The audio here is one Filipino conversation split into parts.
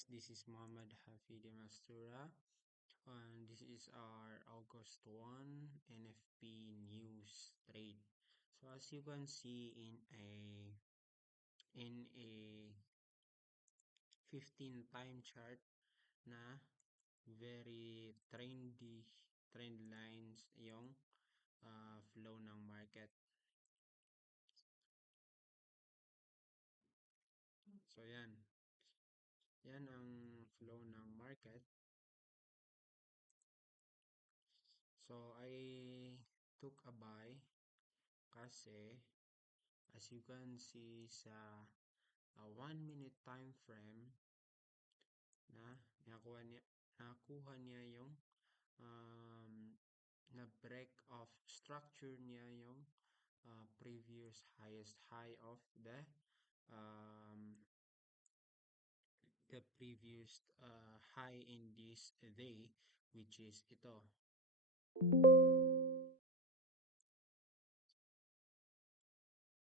guys, this is Muhammad Hafidi Mastura, and this is our August 1 NFP news trade. So as you can see in a 15 time chart na very trend lines yung flow ng market. So yan ang flow ng market. So I took a buy kasi as you can see sa 1 minute time frame na nakuha niya yung na-break of structure niya yung previous highest high of um, the previous high in this day, which is ito.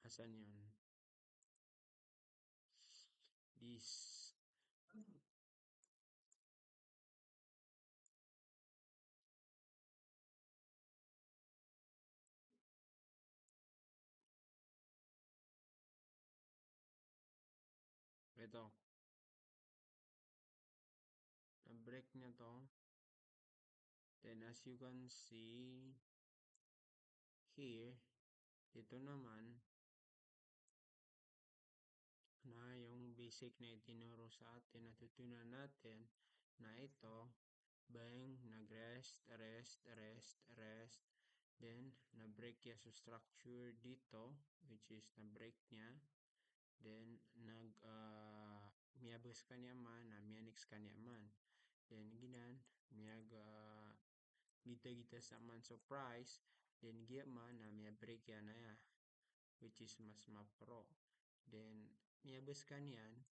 Asan yun? This ito. Na-break niya to. Then as you can see here, ito naman na yung basic na itinuro sa atin, natutunan natin na ito, bang, nag-rest, then na-break niya sa structure dito, which is na-break niya, then miyabos ka niya man, miyanix ka niya man, then ginan, gita-gita sa man so price, then giya man na miya-break yan na ya, which is mas ma-pro. Then, miyabos ka niyan,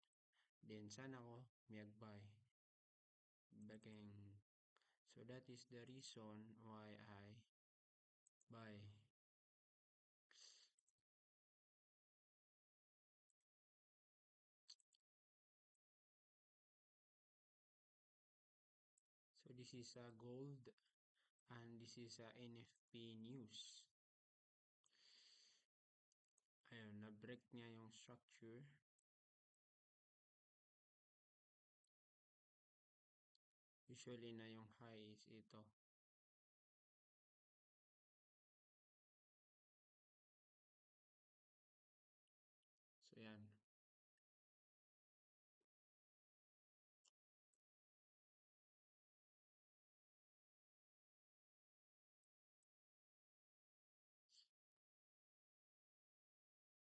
then sana ko miyag-buy. Bagay. So, that is the reason why I buy. So, this is a gold and this is a NFP news. Ayun, na-break niya yung structure. Usually na yung high is ito.